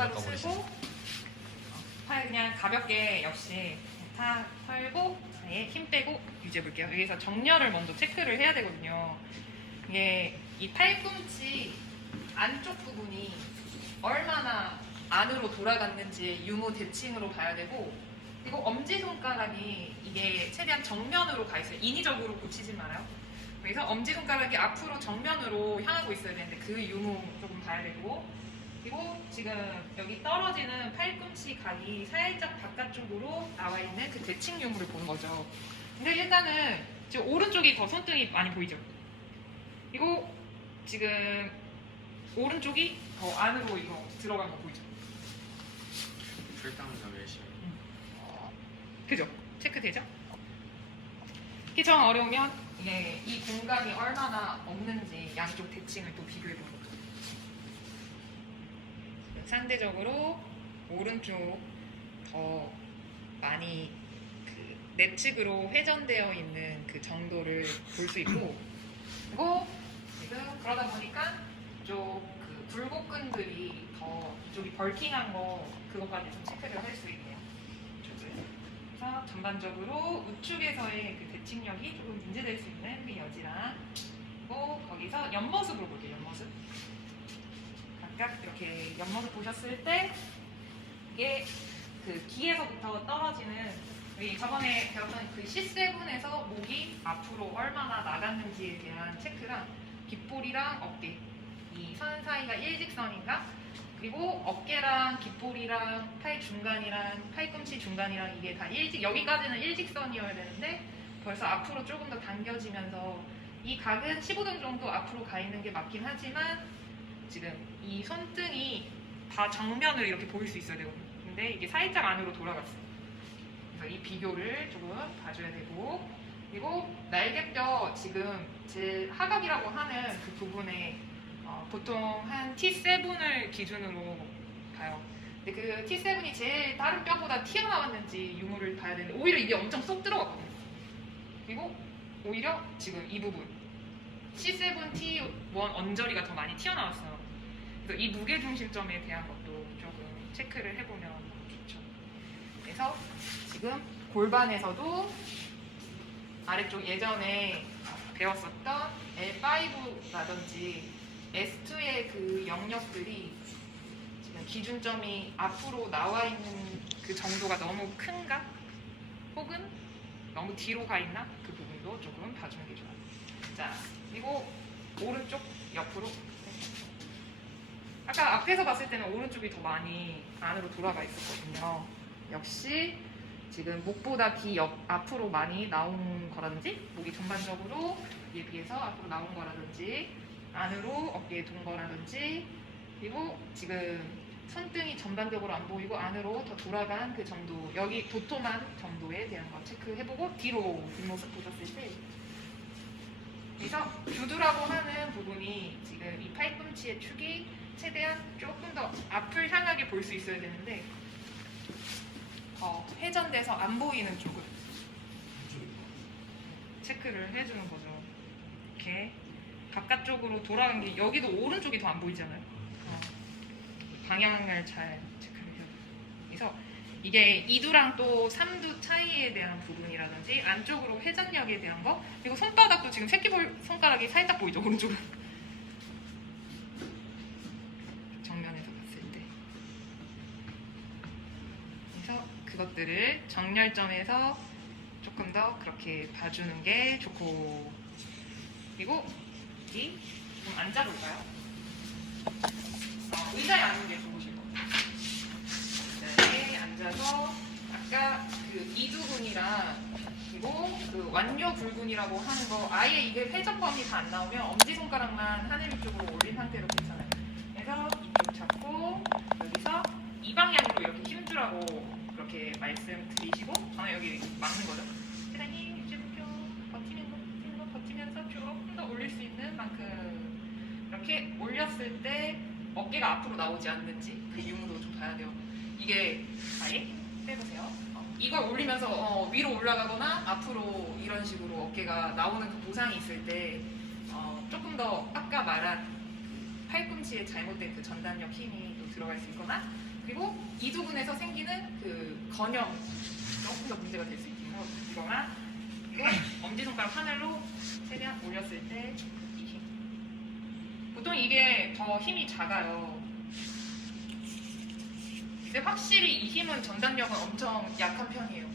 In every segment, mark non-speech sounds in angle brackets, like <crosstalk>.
똑바로 어떤 쓰고 팔 그냥 가볍게 역시 다 털고 아예 힘 빼고 유지해 볼게요. 여기서 정렬을 먼저 체크를 해야 되거든요. 이게 이 팔꿈치 안쪽 부분이 얼마나 안으로 돌아갔는지 유무 대칭으로 봐야 되고 그리고 엄지손가락이 이게 최대한 정면으로 가 있어요. 인위적으로 고치지 말아요. 그래서 엄지손가락이 앞으로 정면으로 향하고 있어야 되는데 그 유무 조금 봐야 되고 그리고 지금 여기 떨어지는 팔꿈치 각이 살짝 바깥쪽으로 나와 있는 그 대칭 유무를 보는 거죠. 근데 일단은 지금 오른쪽이 더 손등이 많이 보이죠. 그리고 지금 오른쪽이 더 안으로 이거 들어간 거 보이죠. 풀다운 점 열심히. 그죠? 체크되죠? 이게 정 어려우면 이게 이 공간이 얼마나 없는지 양쪽 대칭을 또 비교해 보는 거죠. 상대적으로 오른쪽 더 많이 그 내측으로 회전되어 있는 그 정도를 볼 수 있고 그리고 지금 그러다 보니까 이쪽 그 굴곡근들이 더 이쪽이 벌킹한 거 그것까지 좀 체크를 할 수 있네요. 이쪽을. 그래서 전반적으로 우측에서의 그 대칭력이 조금 문제될 수 있는 그 여지랑 그리고 거기서 옆모습으로 볼게요. 옆모습. 각각 이렇게 옆모습 보셨을 때 이게 그 귀에서부터 떨어지는 우리 저번에 배웠던 그 C7에서 목이 앞으로 얼마나 나갔는지에 대한 체크랑 귓볼이랑 어깨 이 선 사이가 일직선인가? 그리고 어깨랑 귓볼이랑 팔 중간이랑 팔꿈치 중간이랑 이게 다 일직 여기까지는 일직선이어야 되는데 벌써 앞으로 조금 더 당겨지면서 이 각은 15도 정도 앞으로 가 있는 게 맞긴 하지만 지금 이 손등이 다 정면을 이렇게 보일 수 있어야 되거든요. 근데 이게 살짝 안으로 돌아갔어요. 그래서 이 비교를 조금 봐줘야 되고 그리고 날개뼈 지금 제 하각이라고 하는 그 부분에 어, 보통 한 T7을 기준으로 봐요. 근데 그 T7이 제일 다른 뼈보다 튀어나왔는지 유무를 봐야 되는데 오히려 이게 엄청 쏙 들어갔거든요. 그리고 오히려 지금 이 부분 C7, T1 언저리가 더 많이 튀어나왔어요. 그래서 이 무게 중심점에 대한 것도 조금 체크를 해보면 좋죠. 그래서 지금 골반에서도 아래쪽 예전에 배웠었던 L5라든지 S2의 그 영역들이 지금 기준점이 앞으로 나와 있는 그 정도가 너무 큰가? 혹은 너무 뒤로 가 있나? 그 부분도 조금 봐주는 게 좋아요. 자, 그리고 오른쪽 옆으로. 아까 앞에서 봤을 때는 오른쪽이 더 많이 안으로 돌아가 있었거든요. 역시 지금 목보다 귀 옆, 앞으로 많이 나온 거라든지 목이 전반적으로 이에 비해서 앞으로 나온 거라든지 안으로 어깨에 둔 거라든지 그리고 지금 손등이 전반적으로 안 보이고 안으로 더 돌아간 그 정도 여기 도톰한 정도에 대한 거 체크해보고 뒤로 뒷모습 보셨을 때 그래서 주두라고 하는 부분이 지금 이 팔꿈치의 축이 최대한 조금 더 앞을 향하게 볼 수 있어야 되는데 더 회전돼서 안 보이는 쪽을 체크를 해주는 거죠. 이렇게 바깥쪽으로 돌아간 게 여기도 오른쪽이 더 안 보이잖아요. 어, 방향을 잘 체크를 해요. 그래서 이게 2두랑 또 3두 차이에 대한 부분이라든지 안쪽으로 회전력에 대한 거 그리고 손바닥도 지금 새끼볼 손가락이 살짝 보이죠 오른쪽은 정면에서 봤을 때 그래서 그것들을 정렬점에서 조금 더 그렇게 봐주는 게 좋고 그리고 여기 좀 앉아볼까요? 어, 의자에 앉는 게 좋으실 것 같아요. 의자에 앉아서 아까 그 이두근이랑 그리고 그 완료 굴근이라고 하는 거 아예 이게 회전범위 다 안 나오면 엄지손가락만 하늘 위쪽으로 올린 상태로 괜찮아요. 그래서 이쪽 잡고 여기서 이 방향으로 이렇게 힘주라고 그렇게 말씀드리시고 저는 여기 막는 거죠. 계단이 쭉 버티는 거, 버티면서 조금 더 올릴 수 있는 만큼 이렇게 올렸을 때 어깨가 앞으로 나오지 않는지 그 유무도 좀 봐야 돼요. 이게 아예 해보세요. 어, 이걸 올리면서 어, 위로 올라가거나 앞으로 이런 식으로 어깨가 나오는 그 보상이 있을 때 어, 조금 더 아까 말한 그 팔꿈치에 잘못된 그 전단력 힘이 또 들어갈 수 있거나 그리고 이두근에서 생기는 그 건형 조금 더 문제가 될 수 있거나 그리고 엄지손가락 하늘로 최대한 올렸을 때 이 힘. 보통 이게 더 힘이 작아요. 근데 확실히 이 힘은 전단력은 엄청 약한 편이에요.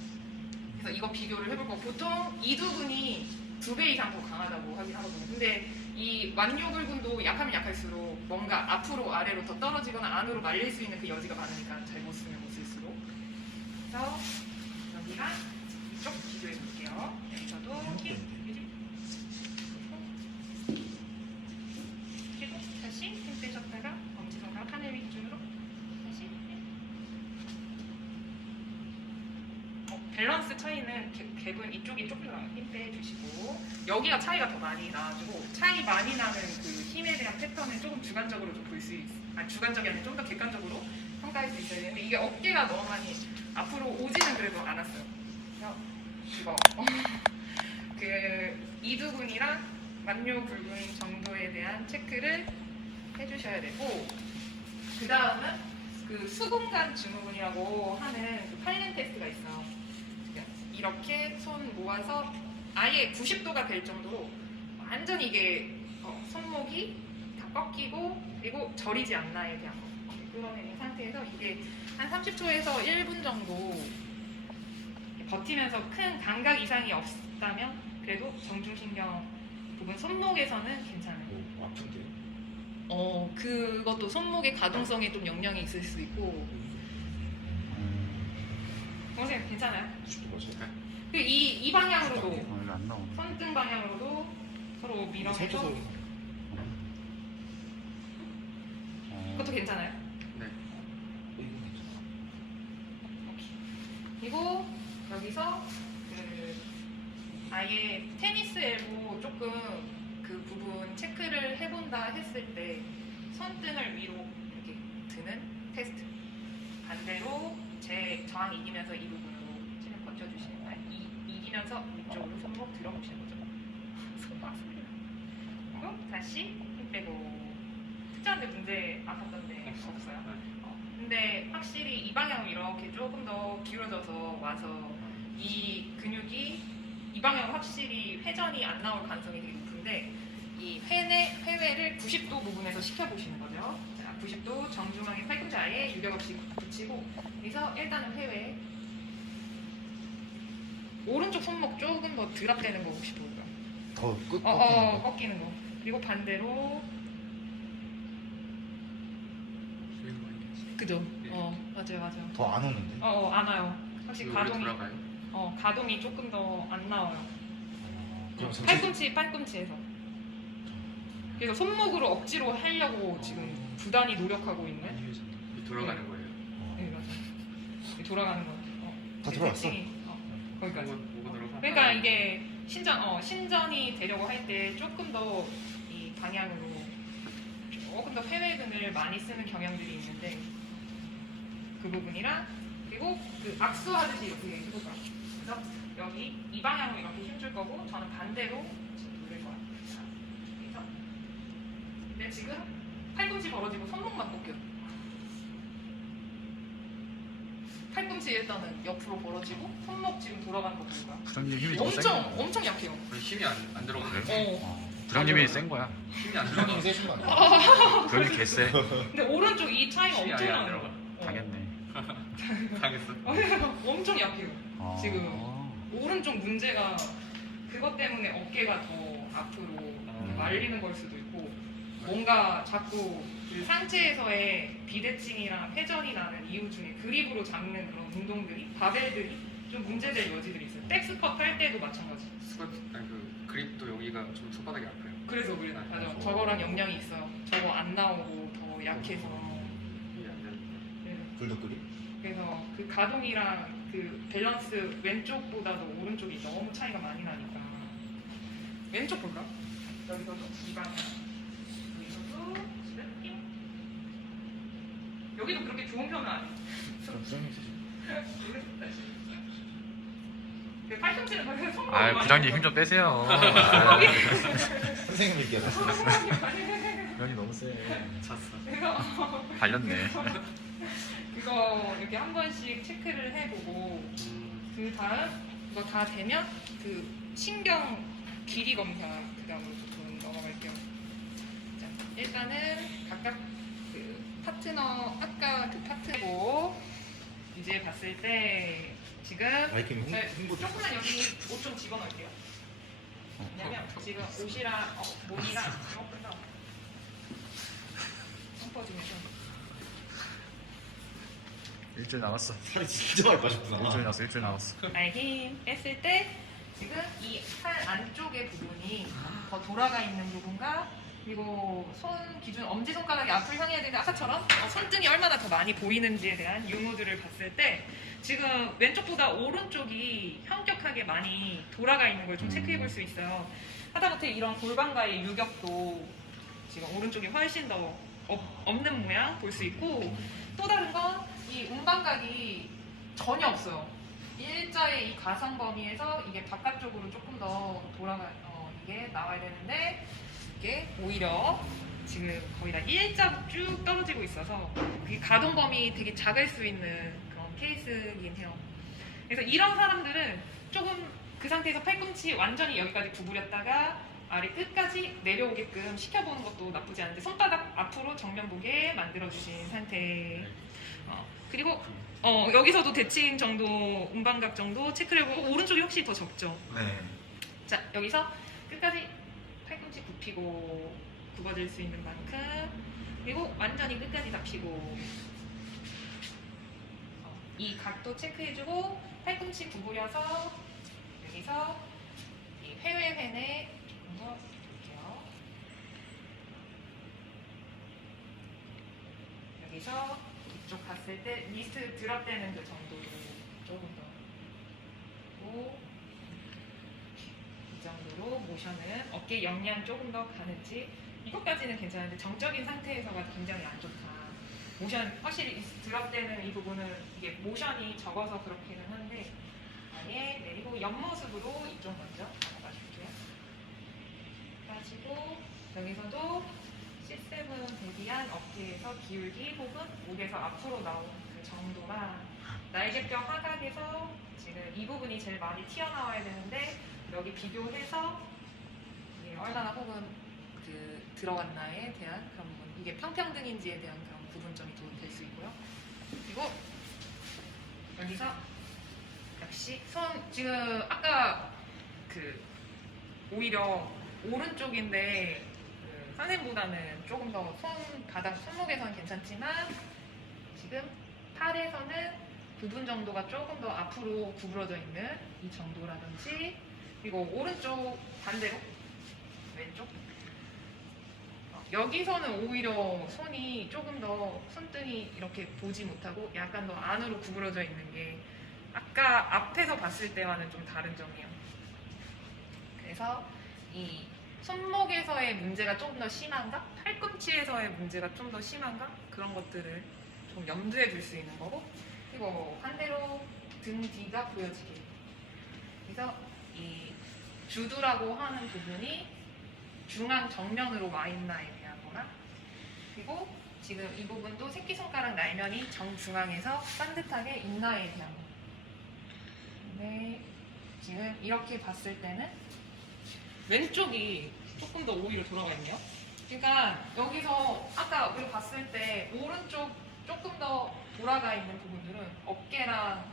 그래서 이거 비교를 해볼 거 보통 이두근이 두 배 이상 더 강하다고 하긴 하거든요. 근데 이 완요근도 약하면 약할수록 뭔가 앞으로 아래로 더 떨어지거나 안으로 말릴 수 있는 그 여지가 많으니까 잘 못 쓰면 못 쓸수록. 그래서 여기랑 이쪽 비교해 볼게요. 여기서도 힘 유지. 그리고 다시 힘 빼셨다가 엄지손가락 하늘 위쪽으로 다시 힘. 어, 밸런스 차이는 갭- 갭은 이쪽이 조금 더힘 빼주시고 여기가 차이가 더 많이 나가지고 차이 많이 나는 그 힘에 대한 패턴은 조금 주관적으로 좀 볼 수 있, 아 주관적이 아니라 좀 더 객관적으로 평가할 수 있어야 되는데 이게 어깨가 너무 많이 앞으로 오지는 그래도 않았어요. 그래서 이거 <laughs> 그 이두근이랑 만요 굵은 정도에 대한 체크를 해주셔야 되고 그 다음은 그 수공간 증후군이라고 하는 그 팔린 테스트가 있어요. 이렇게 손 모아서 아예 90도가 될 정도로 완전 이게 어, 손목이 다 꺾이고 그리고 저리지 않나에 대한 거 끌어내는 상태에서 이게 한 30초에서 1분 정도 버티면서 큰 감각 이상이 없다면 그래도 정중신경 부분 손목에서는 괜찮아요. 오, 아픈데? 어 그것도 손목의 가동성에 좀 영향이 있을 수 있고 선생님 괜찮아요? 90도 맞아? 그이 이 방향으로도 어. 손등 방향으로도 서로 밀어내서 살쪄서 어. 그것도 괜찮아요? 네. 그리고 여기서 그 아예 테니스 엘보 조금 그 부분 체크를 해본다 했을 때 손등을 위로 이렇게 드는 테스트. 반대로 제 저항 이기면서 이 부분으로 체를 버텨주시는 거예요. 이, 이기면서 위쪽으로 손목 들어보시는 거죠. <laughs> 손목 소리가. 그리고 다시 힘 빼고 특정한데 문제 아팠던데 없어요? 어, 근데 확실히 이 방향으로 이렇게 조금 더 기울어져서 와서 이 근육이 이 방향 확실히 회전이 안 나올 가능성이 되게 높은데 이 회내 회외를 90도 부분에서 시켜보시는 거죠. 자, 90도 정중앙에 팔꿈치 아예 유격 없이 붙이고 여기서 일단은 회외 오른쪽 손목 조금 더 드랍되는 거 혹시 보여요? 더 끝 어, 어, 꺾이는 거. 그리고 반대로 그죠? 어 맞아요 맞아요. 더 안 오는데? 어, 어, 안 와요. 확실히 가동이 돌아가요? 어 가동이 조금 더 안 나와요. 어, 그럼 전체 팔꿈치 팔꿈치에서. 그래서 손목으로 억지로 하려고 지금 부단히 노력하고 있는. 돌아가는 거예요. 어, 네 맞아. 돌아가는 거. 어, 다 들어갔어? 세팅이, 어, 거기까지. 뭐가 들어가? 그러니까 이게 신전 어 신전이 되려고 할 때 조금 더 이 방향으로 조금 더 회외근을 많이 쓰는 경향들이 있는데 그 부분이랑 그리고 그 악수 하듯이 이렇게 해볼까 그래서 여기 이 방향으로 이렇게 힘줄 거고 저는 반대로 지금 돌릴 거야 자, 그래서 근데 지금 팔꿈치 벌어지고 손목만 꺾여 팔꿈치 일단은 옆으로 벌어지고 손목 지금 돌아가는 거 보는 거야 부장님 힘이 좀센 엄청 거야. 엄청 약해요. 거의 힘이 안, 안 들어가요. 어. 어, 부장님이 센 거야. 힘이 안 들어가. 세신 거 아니야? 부장님 개쎄. 근데 오른쪽 이 차이가 힘이 엄청 안 나요. 들어가. 당했네. <laughs> 당했어. <laughs> 엄청 약해요. 어. 지금. 오른쪽 문제가 그것 때문에 어깨가 더 앞으로 음. 말리는 걸 수도 있고 뭔가 자꾸 그 상체에서의 비대칭이랑 회전이 나는 이유 중에 그립으로 잡는 그런 운동들이 바벨들이 좀 문제될 여지들이 있어요. 백스쿼트 할 때도 마찬가지. 스쿼트 아니 그 그립도 여기가 좀 손바닥이 아파요. 그래서 그래 맞아. 그래서. 저거랑 영향이 있어요. 저거 안 나오고 더 약해서. 불도끓이? 그래서 그 가동이랑 그 밸런스 왼쪽보다도 오른쪽이 너무 차이가 많이 나니까 왼쪽 볼까? 여기서도 이 방향 여기서도 지금 힘 여기도 그렇게 좋은 편은 아니에요 그럼 부장님 세신 그 팔꿈치는 그래서 아 많이 부장님. 힘 좀 빼세요. 손목이 선생님 얘기하다. 손목이 많이 면이 너무 세. 찼어. 그래서 발렸네. 그거 이렇게 한 번씩 체크를 해보고 음, 그 다음 이거 다 되면 그 신경 길이 검사 그 다음으로 조금 넘어갈게요. 자, 일단은 각각 그 파트너 아까 그 파트고 이제 봤을 때 지금 마이킹 저 홍보 조금만 여기 옷 좀 집어넣을게요. 왜냐면 지금 옷이랑 어, 몸이랑 조금 더 섞어주면 좀 일주일 남았어. 살이 진짜 많이 빠졌구나. 일주일 남았어. 일주일 남았어. 알힘 했을 때 지금 이 팔 안쪽의 부분이 더 돌아가 있는 부분과 그리고 손 기준 엄지 손가락이 앞을 향해야 되는데 아까처럼 어, 손등이 얼마나 더 많이 보이는지에 대한 유무들을 봤을 때 지금 왼쪽보다 오른쪽이 현격하게 많이 돌아가 있는 걸 좀 체크해 볼 수 있어요. 하다못해 이런 골반과의 유격도 지금 오른쪽이 훨씬 더 없- 없는 모양 볼 수 있고 또 다른 건 이 운반각이 전혀 없어요. 일자의 이 가상 범위에서 이게 바깥쪽으로 조금 더 돌아가 어, 이게 나와야 되는데 이게 오히려 지금 거의 다 일자로 쭉 떨어지고 있어서 그게 가동 범위 되게 작을 수 있는 그런 케이스이긴 해요. 그래서 이런 사람들은 조금 그 상태에서 팔꿈치 완전히 여기까지 구부렸다가 아래 끝까지 내려오게끔 시켜보는 것도 나쁘지 않은데 손바닥 앞으로 정면 보게 만들어주신 상태. 어, 그리고 어, 여기서도 대칭 정도, 운반각 정도 체크를 해보고 오른쪽이 확실히 더 적죠. 네. 자 여기서 끝까지 팔꿈치 굽히고 굽어질 수 있는 만큼 그리고 완전히 끝까지 다 펴고 어, 이 각도 체크해주고 팔꿈치 구부려서 여기서 이 회외 회내 볼게요. 여기서 이쪽 봤을 때 미스트 드랍되는 그 정도로 조금 더 그리고 이 정도로 모션은 어깨 역량 조금 더 가는지 이것까지는 괜찮은데 정적인 상태에서가 굉장히 안 좋다. 모션 확실히 드랍되는 이 부분은 이게 모션이 적어서 그렇기는 한데 아예 내리고 옆모습으로 이쪽 먼저. 빠지고 여기서도 C7 대비한 어깨에서 기울기 혹은 목에서 앞으로 나오는 그 정도랑 날개뼈 하각에서 지금 이 부분이 제일 많이 튀어나와야 되는데 여기 비교해서 이게 얼마나 혹은 그 들어갔나에 대한 그런 부분 이게 평평등인지에 대한 그런 부분점이 될수 있고요. 그리고 여기서 역시 손 지금 아까 그 오히려 오른쪽인데 그 선생님보다는 조금 더 손바닥 손목에서는 괜찮지만 지금 팔에서는 부분 정도가 조금 더 앞으로 구부러져 있는 이 정도라든지 그리고 오른쪽 반대로 왼쪽 어, 여기서는 오히려 손이 조금 더 손등이 이렇게 보지 못하고 약간 더 안으로 구부러져 있는 게 아까 앞에서 봤을 때와는 좀 다른 점이에요. 그래서 이 손목에서의 문제가 조금 더 심한가? 팔꿈치에서의 문제가 좀 더 심한가? 그런 것들을 좀 염두에 둘 수 있는 거고 그리고 반대로 등 뒤가 보여지게 그래서 이 주두라고 하는 부분이 중앙 정면으로 와 있나에 대한 거나 그리고 지금 이 부분도 새끼손가락 날면이 정중앙에서 반듯하게 있나에 대한 거 근데 지금 이렇게 봤을 때는 왼쪽이 조금 더 오히려 돌아가 있네요. 그러니까 여기서 아까 우리 봤을 때 오른쪽 조금 더 돌아가 있는 부분들은 어깨랑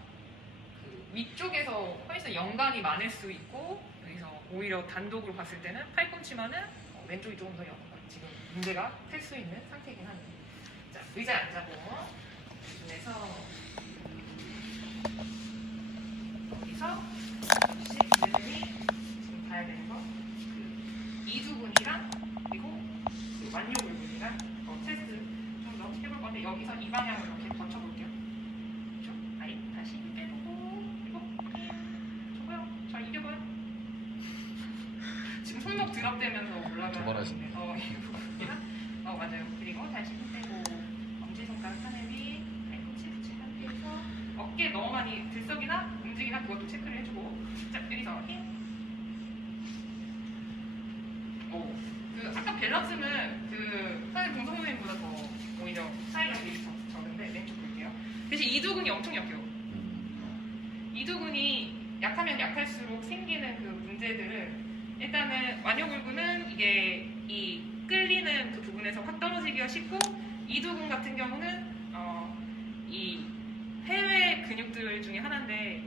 그 위쪽에서 훨씬 연관이 많을 수 있고 여기서 오히려 단독으로 봤을 때는 팔꿈치만은 어, 왼쪽이 조금 더 연, 지금 문제가 클 수 있는 상태이긴 합니다. 자 의자에 앉아고 그래서 여기서 혹시 선생님이 지금 봐야 되는 거 그 이두근이랑 그리고 그 완료 부분이랑 어, 테스트 좀 더 해볼 건데 여기서 이 방향으로 이렇게 버텨볼게요. 그렇죠? 아니 다시 빼보고 그리고 저거요. 잘 이겨봐요. <laughs> 지금 손목 드랍되면서 올라가는 저번하시네. 어, 이 부분이랑 어 맞아요. 그리고 다시 힘 빼고 엄지손가락 하늘 위 팔꿈치 붙인 상태에서 어깨 너무 많이 들썩이나 움직이나 그것도 체크를 해주고 자 여기서 힘 오, 그 아까 밸런스는 그 오히려 사이가 되게 적- 적은데 왼쪽 볼게요. 대신 이두근이 엄청 약해요. 이두근이 약하면 약할수록 생기는 그 문제들을 일단은 완요골구는 이게 이 끌리는 그 부분에서 확 떨어지기가 쉽고 이두근 같은 경우는 어, 이 해외 근육들 중에 하나인데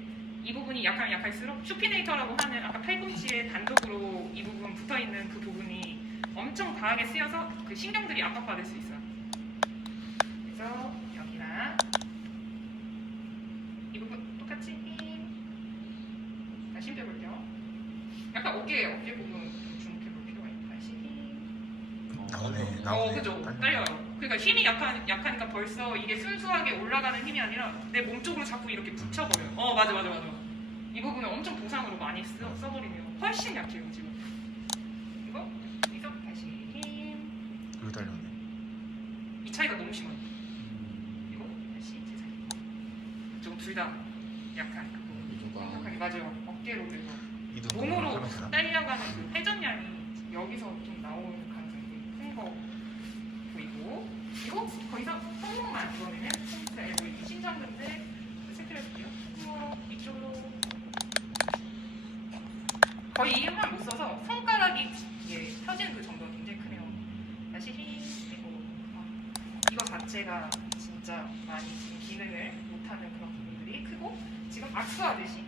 이 부분이 약하면 약할수록 슈피네이터라고 하는 아까 팔꿈치에 단독으로 이 부분 붙어 있는 그 부분이 엄청 과하게 쓰여서 그 신경들이 압박받을 수 있어요. 그래서 여기랑 이 부분 똑같이 힘 다시 힘 빼볼게요. 약간 어깨 어깨 부분 좀 주목해 볼 필요가 있다. 다시 힘. 나오네 어, 나오네 그죠. 빨리. 떨려요. 그러니까 힘이 약한, 약하니까 벌써 이게 순수하게 올라가는 힘이 아니라 내 몸 쪽으로 자꾸 이렇게 붙여버려요. 어, 맞아, 맞아, 맞아. 이 부분은 엄청 보상으로 많이 써, 써버리네요. 훨씬 약해요, 지금. 이거, 여기서 다시 힘. 여기 달렸네 이 차이가 너무 심해요. 이거, 다시 제자리. 이쪽은 둘다 약한 그 부분. 정확하게 맞아요. 어깨로 그래서 몸으로 딸려가는 그 회전량이 여기서 좀 나오는 가능성이 되게 큰거 보이고 그리고 거기서 손목만 이번에는 손목을 알고 있는 신전근들 체크해볼게요. 손목 이쪽으로 거의 이 힘만 못 써서 손가락이 이게 펴지는 그 정도가 굉장히 크네요. 다시 힘 그리고 어, 이거 자체가 진짜 많이 지금 기능을 못하는 그런 부분들이 크고 지금 악수하듯이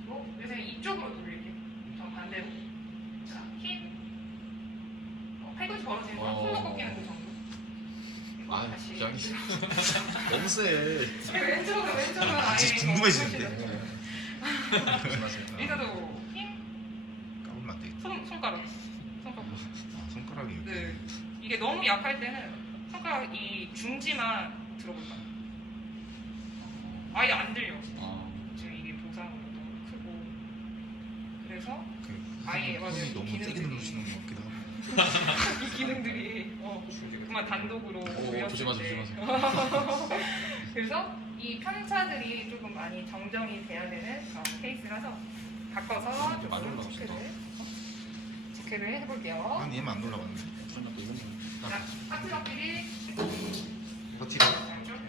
그리고 요새 이쪽으로 돌릴게요. 전 반대로. 자, 힘. 어, 팔꿈치 벌어지는 거, 어. 손목 꺾이는 그. 그리고 아. 양이 <laughs> 너무 세. 왼쪽으로, 왼쪽으로 아예. 진짜 궁금해지는데. 더 조심하세요. 여기서도 힘, 까불면 안 되겠다 손, 손가락. 손가락. 아, 손가락이 네. 이게 너무 약할 때는 손가락 이 중지만 들어볼까요? 아예 안 들려. 아, 지금 이게 보상으로 너무 크고. 그래서 그 아예 맞아요. 너무 세게 기능들이. 누르시는 것 같기도 하고 <laughs> 이 기능들이 어, 그만 단독으로 오, 올렸을 조심하세요, 때. <laughs> 그래서 이 편차들이 조금 많이 정정이 돼야 되는 그런 케이스라서 바꿔서 이렇게 많이 조금? 체크를 어? 체크를 해볼게요. 아 얘만 안 올라갔네 설마 또 이런 거. 자, 하트 덕끼리 버티라 자,